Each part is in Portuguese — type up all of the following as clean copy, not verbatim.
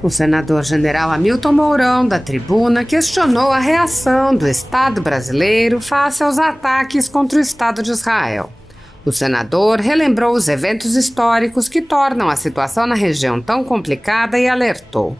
O senador general Hamilton Mourão, da Tribuna, questionou a reação do Estado brasileiro face aos ataques contra o Estado de Israel. O senador relembrou os eventos históricos que tornam a situação na região tão complicada e alertou: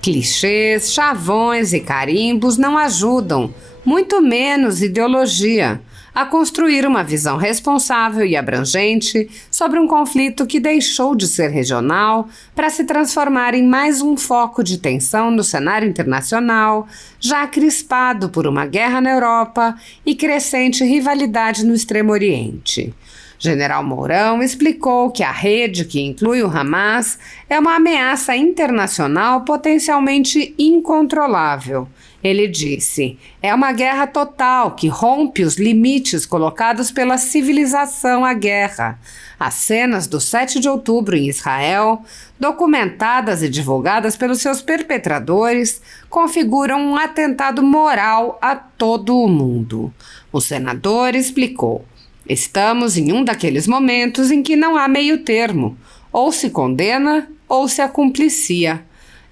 clichês, chavões e carimbos não ajudam, muito menos ideologia, a construir uma visão responsável e abrangente sobre um conflito que deixou de ser regional para se transformar em mais um foco de tensão no cenário internacional, já crispado por uma guerra na Europa e crescente rivalidade no Extremo Oriente. General Mourão explicou que a rede, que inclui o Hamas, é uma ameaça internacional potencialmente incontrolável. Ele disse: é uma guerra total que rompe os limites colocados pela civilização à guerra. As cenas do 7 de outubro em Israel, documentadas e divulgadas pelos seus perpetradores, configuram um atentado moral a todo o mundo. O senador explicou: estamos em um daqueles momentos em que não há meio termo, ou se condena ou se acumplicia.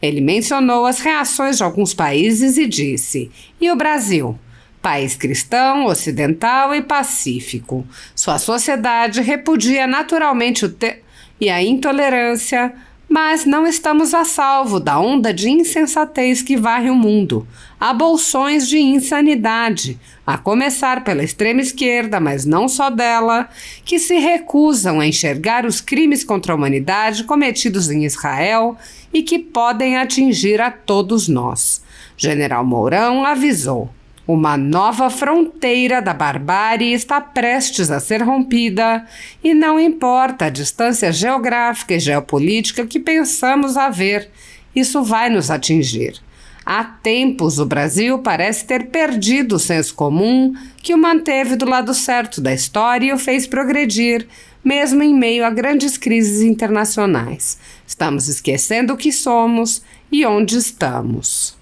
Ele mencionou as reações de alguns países e disse: e o Brasil? País cristão, ocidental e pacífico. Sua sociedade repudia naturalmente e a intolerância, mas não estamos a salvo da onda de insensatez que varre o mundo. Há bolsões de insanidade, a começar pela extrema esquerda, mas não só dela, que se recusam a enxergar os crimes contra a humanidade cometidos em Israel e que podem atingir a todos nós. General Mourão avisou: uma nova fronteira da barbárie está prestes a ser rompida e não importa a distância geográfica e geopolítica que pensamos haver, isso vai nos atingir. Há tempos o Brasil parece ter perdido o senso comum que o manteve do lado certo da história e o fez progredir, mesmo em meio a grandes crises internacionais. Estamos esquecendo o que somos e onde estamos.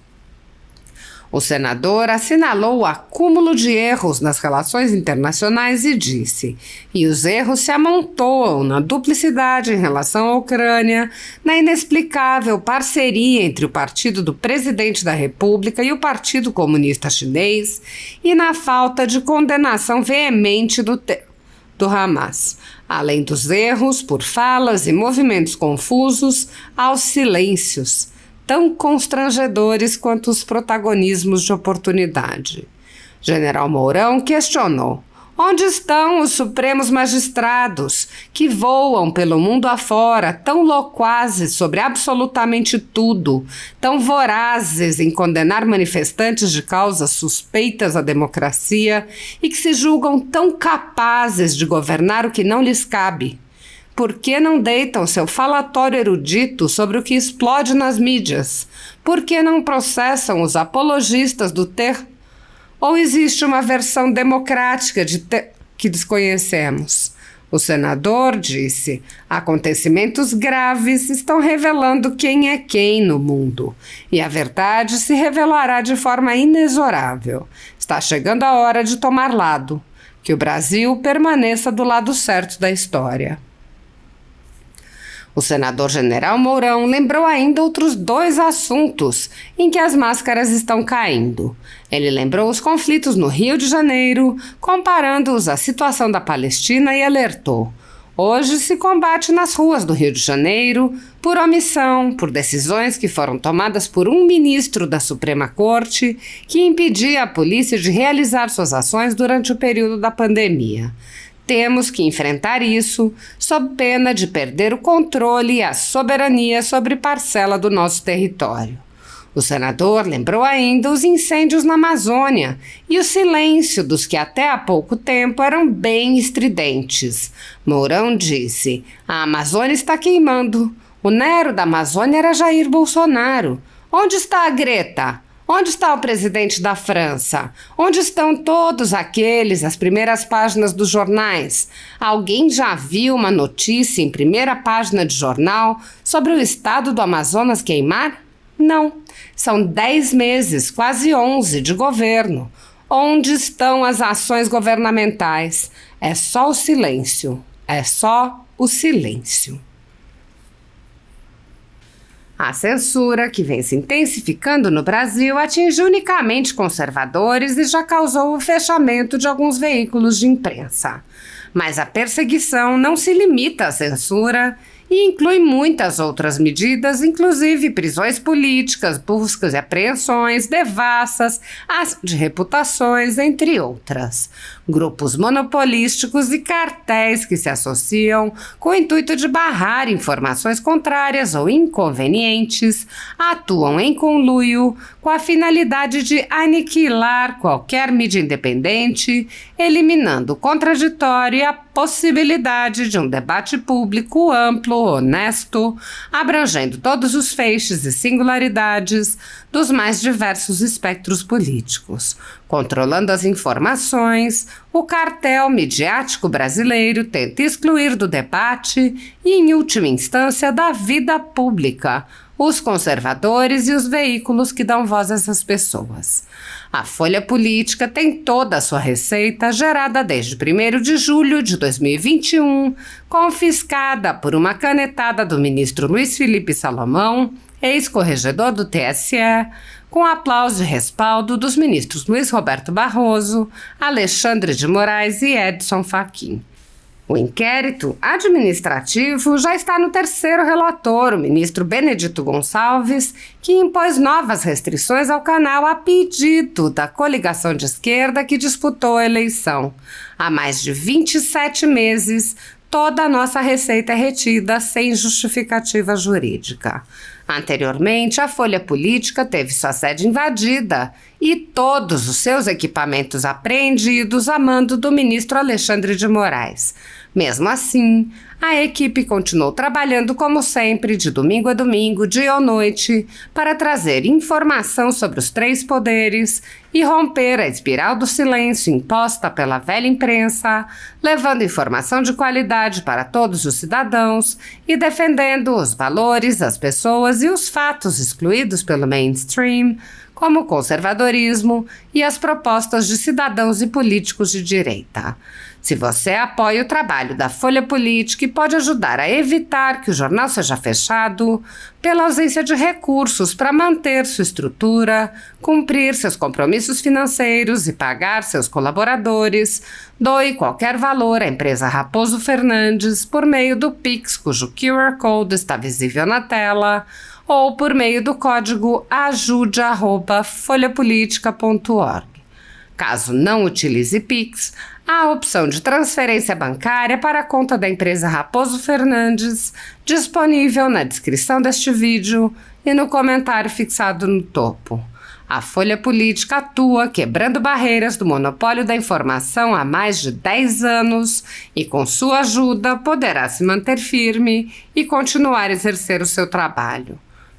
O senador assinalou o acúmulo de erros nas relações internacionais e disse: e os erros se amontoam na duplicidade em relação à Ucrânia, na inexplicável parceria entre o partido do presidente da República e o Partido Comunista Chinês e na falta de condenação veemente do Hamas. Além dos erros por falas e movimentos confusos, aos silêncios, tão constrangedores quanto os protagonismos de oportunidade. General Mourão questionou: onde estão os supremos magistrados que voam pelo mundo afora, tão loquazes sobre absolutamente tudo, tão vorazes em condenar manifestantes de causas suspeitas à democracia e que se julgam tão capazes de governar o que não lhes cabe? Por que não deitam seu falatório erudito sobre o que explode nas mídias? Por que não processam os apologistas do Ou existe uma versão democrática que desconhecemos? O senador disse: acontecimentos graves estão revelando quem é quem no mundo, e a verdade se revelará de forma inexorável. Está chegando a hora de tomar lado, que o Brasil permaneça do lado certo da história. O senador general Mourão lembrou ainda outros 2 assuntos em que as máscaras estão caindo. Ele lembrou os conflitos no Rio de Janeiro, comparando-os à situação da Palestina e alertou: hoje se combate nas ruas do Rio de Janeiro por omissão, por decisões que foram tomadas por um ministro da Suprema Corte que impedia a polícia de realizar suas ações durante o período da pandemia. Temos que enfrentar isso sob pena de perder o controle e a soberania sobre parcela do nosso território. O senador lembrou ainda os incêndios na Amazônia e o silêncio dos que até há pouco tempo eram bem estridentes. Mourão disse: a Amazônia está queimando. O Nero da Amazônia era Jair Bolsonaro. Onde está a Greta? Onde está o presidente da França? Onde estão todos aqueles, as primeiras páginas dos jornais? Alguém já viu uma notícia em primeira página de jornal sobre o estado do Amazonas queimar? Não. São 10 meses, quase 11, de governo. Onde estão as ações governamentais? É só o silêncio. É só o silêncio. A censura, que vem se intensificando no Brasil, atinge unicamente conservadores e já causou o fechamento de alguns veículos de imprensa. Mas a perseguição não se limita à censura e inclui muitas outras medidas, inclusive prisões políticas, buscas e apreensões, devassas, de reputações, entre outras. Grupos monopolísticos e cartéis que se associam com o intuito de barrar informações contrárias ou inconvenientes, atuam em conluio com a finalidade de aniquilar qualquer mídia independente, eliminando o contraditório e a possibilidade de um debate público amplo, honesto, abrangendo todos os feixes e singularidades dos mais diversos espectros políticos. Controlando as informações, o cartel midiático brasileiro tenta excluir do debate e, em última instância, da vida pública os conservadores e os veículos que dão voz a essas pessoas. A Folha Política tem toda a sua receita gerada desde 1º de julho de 2021, confiscada por uma canetada do ministro Luiz Felipe Salomão, ex-corregedor do TSE, com aplauso e respaldo dos ministros Luiz Roberto Barroso, Alexandre de Moraes e Edson Fachin. O inquérito administrativo já está no 3º relator, o ministro Benedito Gonçalves, que impôs novas restrições ao canal a pedido da coligação de esquerda que disputou a eleição. Há mais de 27 meses, toda a nossa receita é retida sem justificativa jurídica. Anteriormente, a Folha Política teve sua sede invadida e todos os seus equipamentos apreendidos a mando do ministro Alexandre de Moraes. Mesmo assim, a equipe continuou trabalhando como sempre, de domingo a domingo, dia ou noite, para trazer informação sobre os 3 poderes e romper a espiral do silêncio imposta pela velha imprensa, levando informação de qualidade para todos os cidadãos e defendendo os valores, as pessoas e os fatos excluídos pelo mainstream, como o conservadorismo e as propostas de cidadãos e políticos de direita. Se você apoia o trabalho da Folha Política e pode ajudar a evitar que o jornal seja fechado, pela ausência de recursos para manter sua estrutura, cumprir seus compromissos financeiros e pagar seus colaboradores, doe qualquer valor à empresa Raposo Fernandes por meio do Pix, cujo QR Code está visível na tela, ou por meio do código ajude@folhapolitica.org. Caso não utilize Pix, há a opção de transferência bancária para a conta da empresa Raposo Fernandes, disponível na descrição deste vídeo e no comentário fixado no topo. A Folha Política atua quebrando barreiras do monopólio da informação há mais de 10 anos e, com sua ajuda, poderá se manter firme e continuar a exercer o seu trabalho.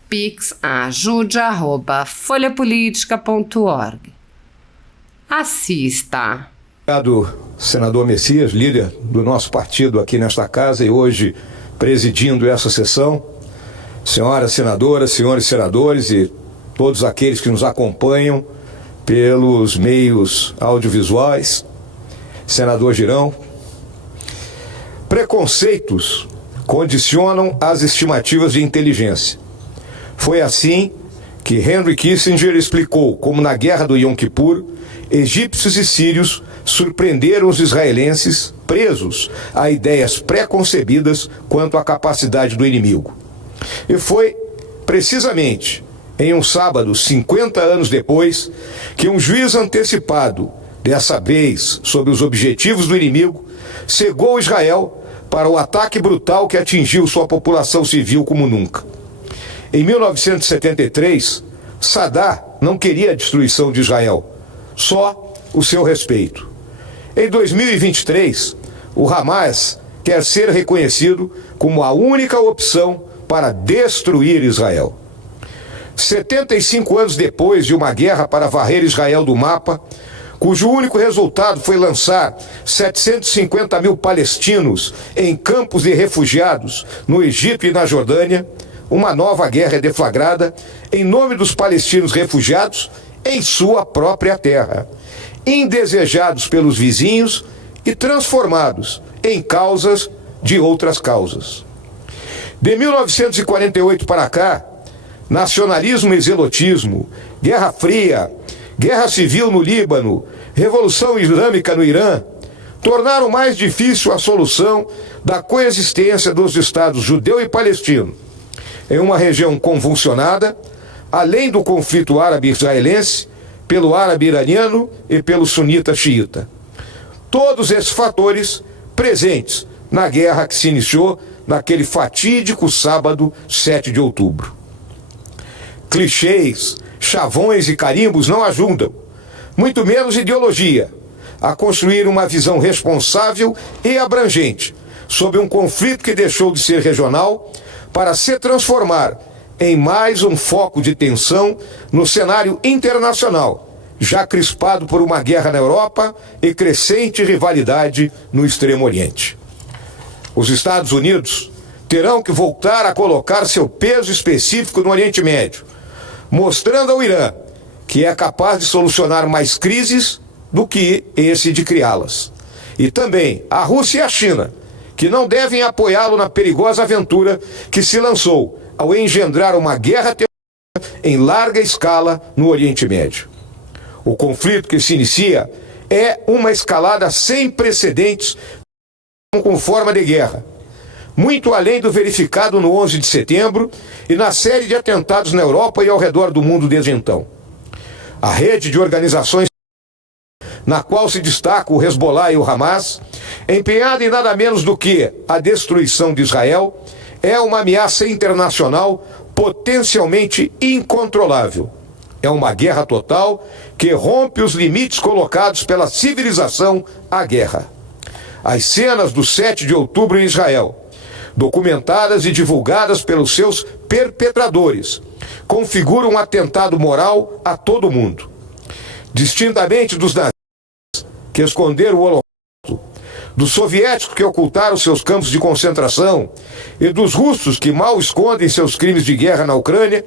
Pix ajude@folhapolitica.org. Assista. Obrigado, senador Messias, líder do nosso partido aqui nesta casa e hoje presidindo essa sessão. Senhoras senadoras, senhores senadores e todos aqueles que nos acompanham pelos meios audiovisuais. Senador Girão. Preconceitos condicionam as estimativas de inteligência. Foi assim que Henry Kissinger explicou como na Guerra do Yom Kippur, egípcios e sírios surpreenderam os israelenses presos a ideias pré-concebidas quanto à capacidade do inimigo. E foi precisamente em um sábado, 50 anos depois, que um juiz antecipado, dessa vez sobre os objetivos do inimigo, cegou Israel para o ataque brutal que atingiu sua população civil como nunca. Em 1973, Saddam não queria a destruição de Israel, só o seu respeito. Em 2023, o Hamas quer ser reconhecido como a única opção para destruir Israel. 75 anos depois de uma guerra para varrer Israel do mapa, cujo único resultado foi lançar 750 mil palestinos em campos de refugiados no Egito e na Jordânia, uma nova guerra é deflagrada em nome dos palestinos refugiados em sua própria terra, indesejados pelos vizinhos e transformados em causas de outras causas. De 1948 para cá, nacionalismo e zelotismo, Guerra Fria, Guerra Civil no Líbano, Revolução Islâmica no Irã, tornaram mais difícil a solução da coexistência dos estados judeu e palestino, em uma região convulsionada, além do conflito árabe-israelense, pelo árabe-iraniano e pelo sunita-xiita. Todos esses fatores presentes na guerra que se iniciou naquele fatídico sábado 7 de outubro. Clichês, chavões e carimbos não ajudam, muito menos ideologia, a construir uma visão responsável e abrangente sobre um conflito que deixou de ser regional para se transformar em mais um foco de tensão no cenário internacional, já crispado por uma guerra na Europa e crescente rivalidade no Extremo Oriente. Os Estados Unidos terão que voltar a colocar seu peso específico no Oriente Médio, mostrando ao Irã que é capaz de solucionar mais crises do que esse de criá-las. E também a Rússia e a China, que não devem apoiá-lo na perigosa aventura que se lançou ao engendrar uma guerra terrorista em larga escala no Oriente Médio. O conflito que se inicia é uma escalada sem precedentes com forma de guerra, muito além do verificado no 11 de setembro e na série de atentados na Europa e ao redor do mundo desde então. A rede de organizações na qual se destaca o Hezbollah e o Hamas, empenhada em nada menos do que a destruição de Israel, é uma ameaça internacional potencialmente incontrolável. É uma guerra total que rompe os limites colocados pela civilização à guerra. As cenas do 7 de outubro em Israel, documentadas e divulgadas pelos seus perpetradores, configuram um atentado moral a todo mundo. Distintamente dos nazistas, que esconderam o Holocausto, dos soviéticos que ocultaram seus campos de concentração e dos russos que mal escondem seus crimes de guerra na Ucrânia,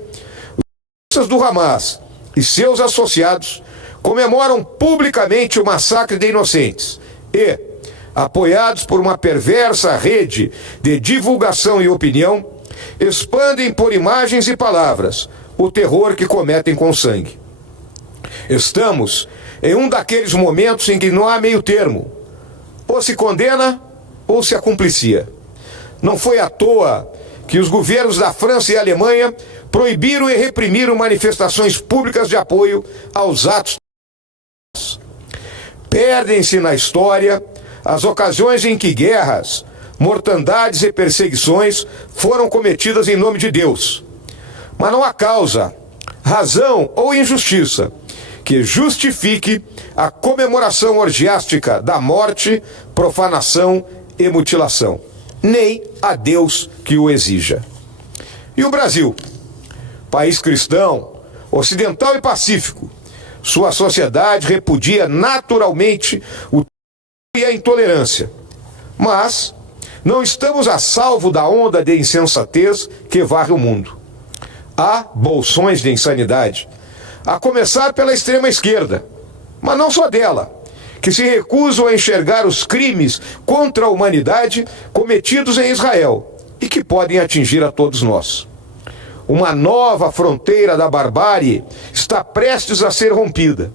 os do Hamas e seus associados comemoram publicamente o massacre de inocentes e, apoiados por uma perversa rede de divulgação e opinião, expandem por imagens e palavras o terror que cometem com sangue. Estamos em um daqueles momentos em que não há meio termo. Ou se condena, ou se acumplicia. Não foi à toa que os governos da França e Alemanha proibiram e reprimiram manifestações públicas de apoio aos atos. Perdem-se na história as ocasiões em que guerras, mortandades e perseguições foram cometidas em nome de Deus. Mas não há causa, razão ou injustiça que justifique a comemoração orgiástica da morte, profanação e mutilação, nem a Deus que o exija. E o Brasil, país cristão, ocidental e pacífico, sua sociedade repudia naturalmente o e a intolerância, mas não estamos a salvo da onda de insensatez que varre o mundo. Há bolsões de insanidade, a começar pela extrema-esquerda, mas não só dela, que se recusam a enxergar os crimes contra a humanidade cometidos em Israel e que podem atingir a todos nós. Uma nova fronteira da barbárie está prestes a ser rompida.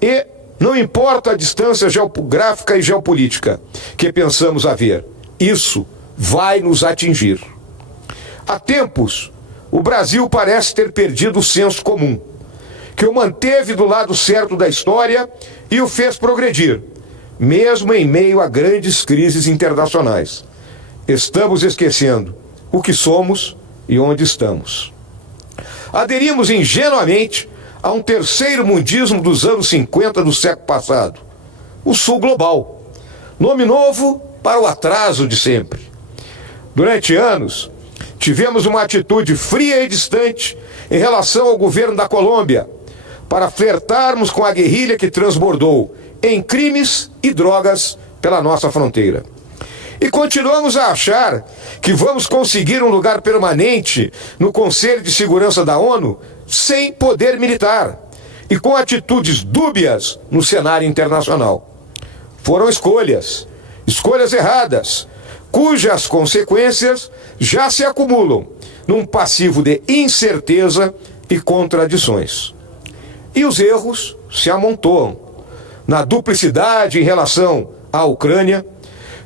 E não importa a distância geográfica e geopolítica que pensamos haver, isso vai nos atingir. Há tempos, o Brasil parece ter perdido o senso comum, que o manteve do lado certo da história e o fez progredir, mesmo em meio a grandes crises internacionais. Estamos esquecendo o que somos e onde estamos. Aderimos ingenuamente a um terceiro mundismo dos anos 50 do século passado, o Sul Global, nome novo para o atraso de sempre. Durante anos, tivemos uma atitude fria e distante em relação ao governo da Colômbia, para flertarmos com a guerrilha que transbordou em crimes e drogas pela nossa fronteira. E continuamos a achar que vamos conseguir um lugar permanente no Conselho de Segurança da ONU sem poder militar e com atitudes dúbias no cenário internacional. Foram escolhas erradas, cujas consequências já se acumulam num passivo de incerteza e contradições. E os erros se amontoam na duplicidade em relação à Ucrânia,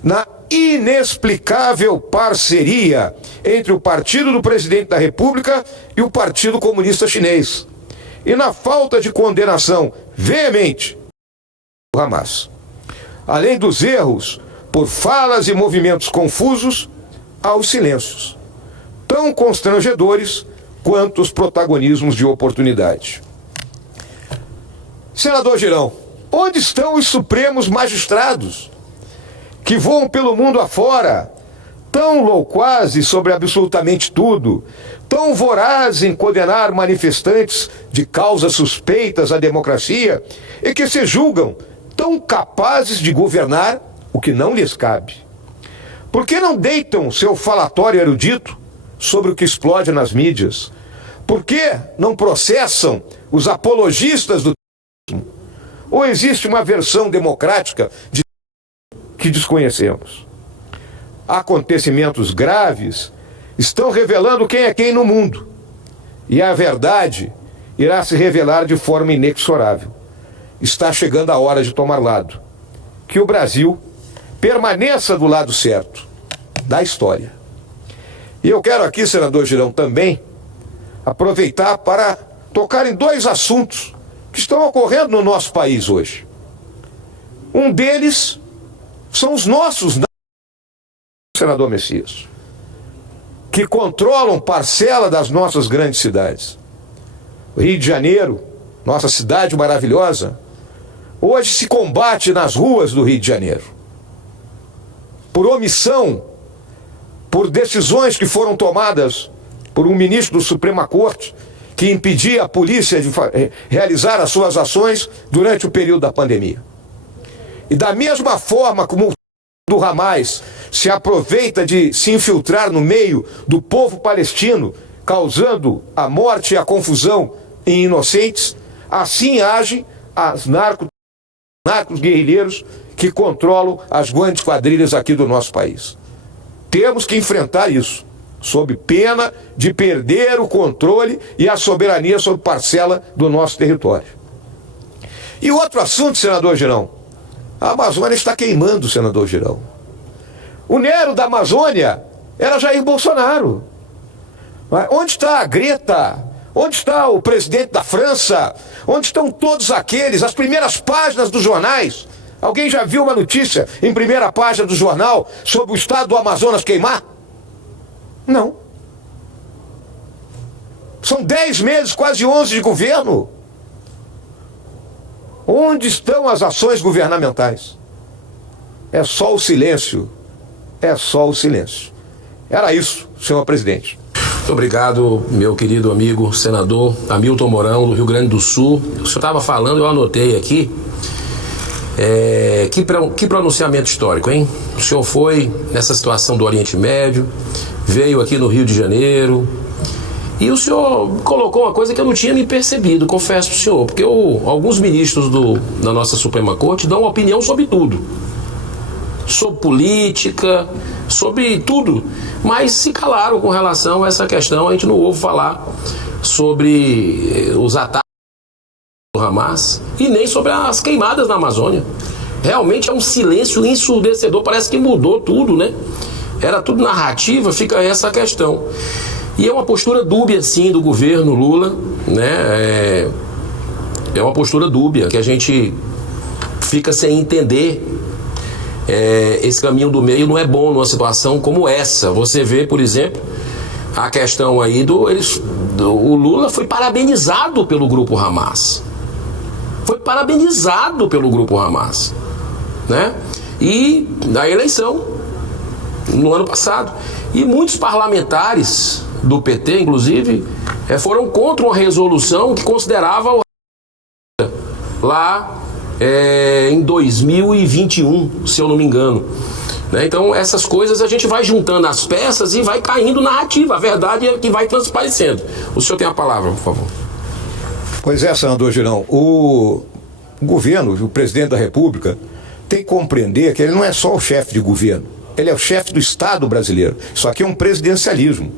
na inexplicável parceria entre o partido do presidente da República e o Partido Comunista Chinês, e na falta de condenação veemente do Hamas. Além dos erros por falas e movimentos confusos, há os silêncios, tão constrangedores quanto os protagonismos de oportunidade. Senador Girão, onde estão os supremos magistrados que voam pelo mundo afora, tão loquazes sobre absolutamente tudo, tão vorazes em condenar manifestantes de causas suspeitas à democracia e que se julgam tão capazes de governar o que não lhes cabe? Por que não deitam seu falatório erudito sobre o que explode nas mídias? Por que não processam os apologistas do terrorismo? Ou existe uma versão democrática de que desconhecemos? Acontecimentos graves estão revelando quem é quem no mundo, e a verdade irá se revelar de forma inexorável. Está chegando a hora de tomar lado. Que o Brasil permaneça do lado certo da história. E eu quero aqui, senador Girão, também aproveitar para tocar em dois assuntos que estão ocorrendo no nosso país hoje. Um deles são os nossos, senador Messias, que controlam parcela das nossas grandes cidades. O Rio de Janeiro, nossa cidade maravilhosa, hoje se combate nas ruas do Rio de Janeiro. Por omissão, por decisões que foram tomadas por um ministro do Suprema Corte, que impedia a polícia de realizar as suas ações durante o período da pandemia. E da mesma forma como o do Hamas se aproveita de se infiltrar no meio do povo palestino, causando a morte e a confusão em inocentes, assim agem as narcos guerrilheiros que controlam as grandes quadrilhas aqui do nosso país. Temos que enfrentar isso, sob pena de perder o controle e a soberania sobre parcela do nosso território. E outro assunto, senador Girão, a Amazônia está queimando, senador Girão. O Nero da Amazônia era Jair Bolsonaro. Onde está a Greta? Onde está o presidente da França? Onde estão todos aqueles, as primeiras páginas dos jornais? Alguém já viu uma notícia em primeira página do jornal sobre o estado do Amazonas queimar? Não. São 10 meses, quase 11 de governo. Onde estão as ações governamentais? É só o silêncio. É só o silêncio. Era isso, senhor presidente. Muito obrigado, meu querido amigo senador Hamilton Mourão, do Rio Grande do Sul. O senhor estava falando, eu anotei aqui. Que pronunciamento histórico, hein? O senhor foi nessa situação do Oriente Médio, veio aqui no Rio de Janeiro, e o senhor colocou uma coisa que eu não tinha me percebido, confesso para o senhor, porque alguns ministros da nossa Suprema Corte dão opinião sobre tudo. Sobre política, sobre tudo, mas se calaram com relação a essa questão. A gente não ouve falar sobre os ataques do Hamas e nem sobre as queimadas na Amazônia. Realmente é um silêncio ensurdecedor, parece que mudou tudo, né? Era tudo narrativa, fica essa questão. E é uma postura dúbia, sim, do governo Lula, né? É uma postura dúbia, que a gente fica sem entender. Esse caminho do meio não é bom numa situação como essa. Você vê, por exemplo, a questão aí o Lula foi parabenizado pelo grupo Hamas. Foi parabenizado pelo grupo Hamas, né? E na eleição, no ano passado. E muitos parlamentares do PT, inclusive, foram contra uma resolução que considerava o lá em 2021, se eu não me engano, né? Então essas coisas a gente vai juntando as peças e vai caindo narrativa, a verdade é que vai transparecendo. O senhor tem a palavra, por favor. Pois é, senador Girão, o governo, o presidente da República, tem que compreender que ele não é só o chefe de governo, ele é o chefe do Estado brasileiro. Isso aqui é um presidencialismo.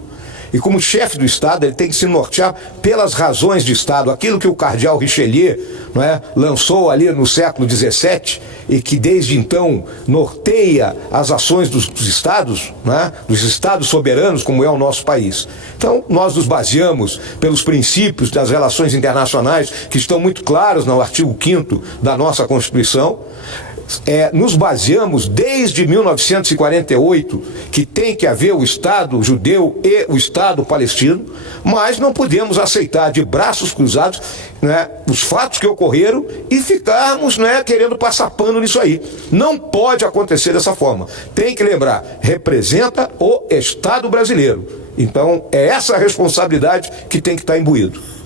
E como chefe do Estado, ele tem que se nortear pelas razões de Estado. Aquilo que o cardeal Richelieu, não é, lançou ali no século XVII e que desde então norteia as ações dos Estados, não é, dos Estados soberanos, como é o nosso país. Então, nós nos baseamos pelos princípios das relações internacionais, que estão muito claros no artigo 5º da nossa Constituição. Nos baseamos desde 1948 que tem que haver o Estado judeu e o Estado palestino, mas não podemos aceitar de braços cruzados, né, os fatos que ocorreram e ficarmos, né, querendo passar pano nisso aí. Não pode acontecer dessa forma. Tem que lembrar, representa o Estado brasileiro. Então é essa a responsabilidade que tem que estar imbuído.